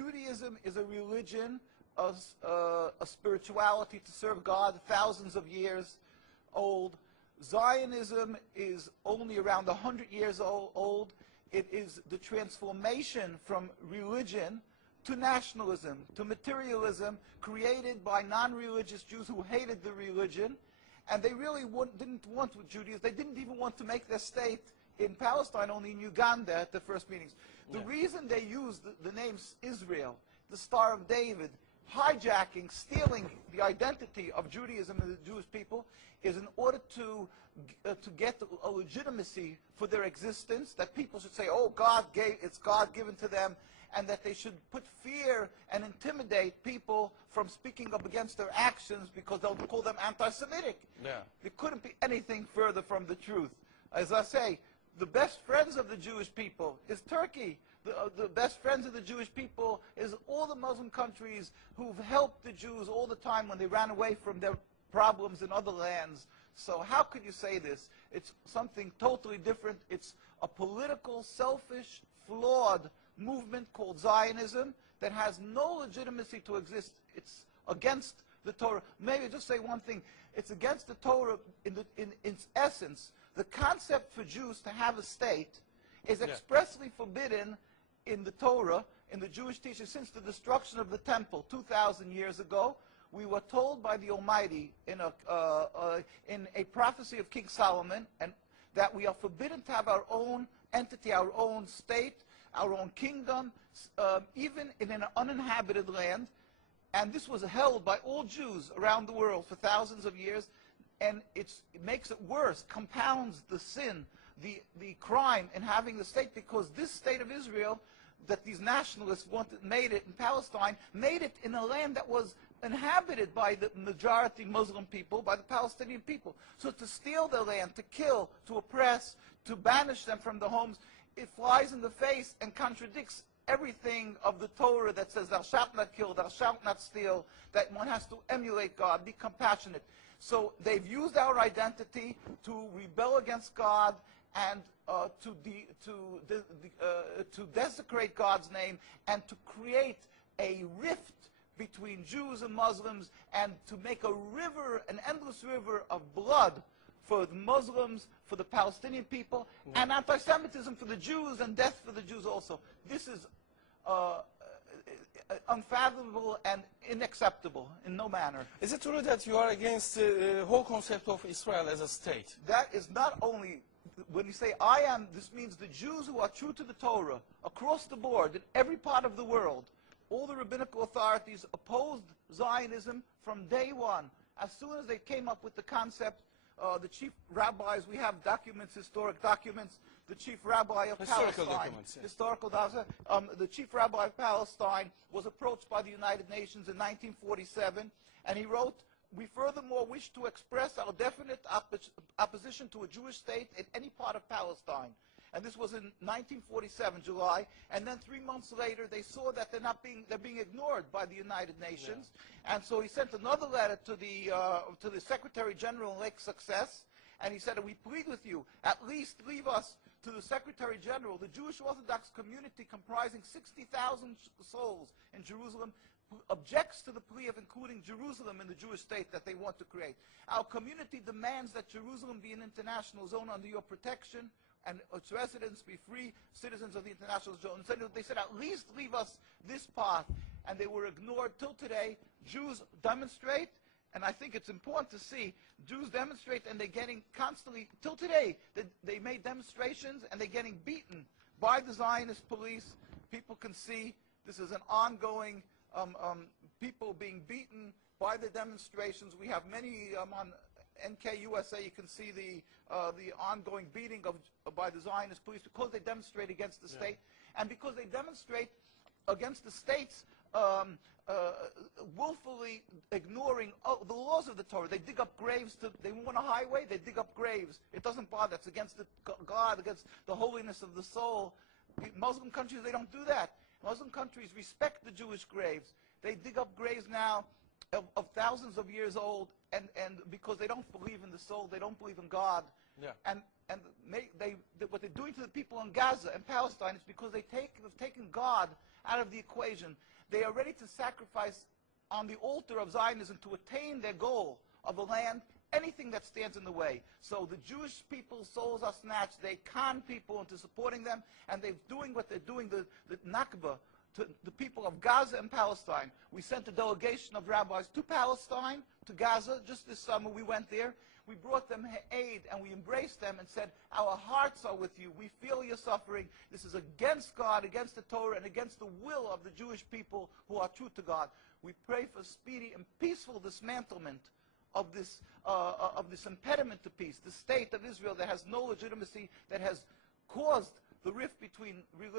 Judaism is a religion, a spirituality to serve God, thousands of years old. Zionism is only around 100 years old. It is the transformation from religion to nationalism, to materialism, created by non-religious Jews who hated the religion, and they really didn't want Judaism. They didn't even want to make their state in Palestine, only in Uganda at the first meetings. The reason they used the name Israel, the Star of David, hijacking, stealing the identity of Judaism and the Jewish people, is in order to get a legitimacy for their existence, that people should say, oh, it's God given to them, and that they should put fear and intimidate people from speaking up against their actions because they'll call them anti-Semitic. Yeah. It couldn't be anything further from the truth. As I say, the best friends of the Jewish people is Turkey. The best friends of the Jewish people is all the Muslim countries who've helped the Jews all the time when they ran away from their problems in other lands. So how could you say this? It's something totally different. It's a political, selfish, flawed movement called Zionism that has no legitimacy to exist. It's against the Torah. Maybe just say one thing. It's against the Torah in its essence. The concept for Jews to have a state is expressly forbidden in the Torah, in the Jewish teaching, since the destruction of the temple 2,000 years ago. We were told by the Almighty in a prophecy of King Solomon, and that we are forbidden to have our own entity, our own state, our own kingdom, even in an uninhabited land. And this was held by all Jews around the world for thousands of years, and it makes it worse, compounds the sin, the crime in having the state, because this state of Israel that these nationalists made it in Palestine, made it in a land that was inhabited by the majority Muslim people, by the Palestinian people. So to steal their land, to kill, to oppress, to banish them from the homes, it flies in the face and contradicts everything of the Torah that says thou shalt not kill, thou shalt not steal, that one has to emulate God, be compassionate. So they've used our identity to rebel against God and to desecrate God's name, and to create a rift between Jews and Muslims, and to make a river, an endless river of blood for the Muslims, for the Palestinian people, and anti-Semitism for the Jews, and death for the Jews also. This is unfathomable and unacceptable in no manner. Is it true that you are against the whole concept of Israel as a state? That is not only, when you say I am, this means the Jews who are true to the Torah, across the board, in every part of the world. All the rabbinical authorities opposed Zionism from day one. As soon as they came up with the concept, the chief rabbis, we have documents, historic documents, the chief rabbi of Historical Palestine, documents, yeah. historical documents, the chief rabbi of Palestine was approached by the United Nations in 1947, and he wrote, "We furthermore wish to express our definite opposition to a Jewish state in any part of Palestine." And this was in 1947, July. And then 3 months later, they saw that they're being ignored by the United Nations. Yeah. And so he sent another letter to the Secretary General in Lake Success, and he said, "We plead with you, at least leave us to the Secretary General. The Jewish Orthodox community, comprising 60,000 souls in Jerusalem, objects to the plea of including Jerusalem in the Jewish state that they want to create. Our community demands that Jerusalem be an international zone under your protection, and its residents be free citizens of the international zone." So they said, at least leave us this path. And they were ignored till today. Jews demonstrate, and I think it's important to see, Jews demonstrate, and they're getting constantly, till today, they made demonstrations, and they're getting beaten by the Zionist police. People can see this is an ongoing, people being beaten by the demonstrations. We have many on NKUSA, you can see the ongoing beating by the Zionist police because they demonstrate against the state, and because they demonstrate against the states willfully ignoring the laws of the Torah. They dig up graves. They want a highway, they dig up graves. It doesn't bother. It's against God, against the holiness of the soul. Muslim countries, they don't do that. Muslim countries respect the Jewish graves. They dig up graves now of thousands of years old, and because they don't believe in the soul, they don't believe in God. Yeah. And what they're doing to to the people in Gaza and Palestine, it's because they've taken God out of the equation. They are ready to sacrifice on the altar of Zionism to attain their goal of a land, anything that stands in the way. So the Jewish people's souls are snatched. They con people into supporting them, and they're doing what they're doing, the Nakba, to the people of Gaza and Palestine. We sent a delegation of rabbis to Palestine, to Gaza. Just this summer we went there. We brought them aid, and we embraced them and said, our hearts are with you. We feel your suffering. This is against God, against the Torah, and against the will of the Jewish people who are true to God. We pray for speedy and peaceful dismantlement of this impediment to peace, the state of Israel that has no legitimacy, that has caused the rift between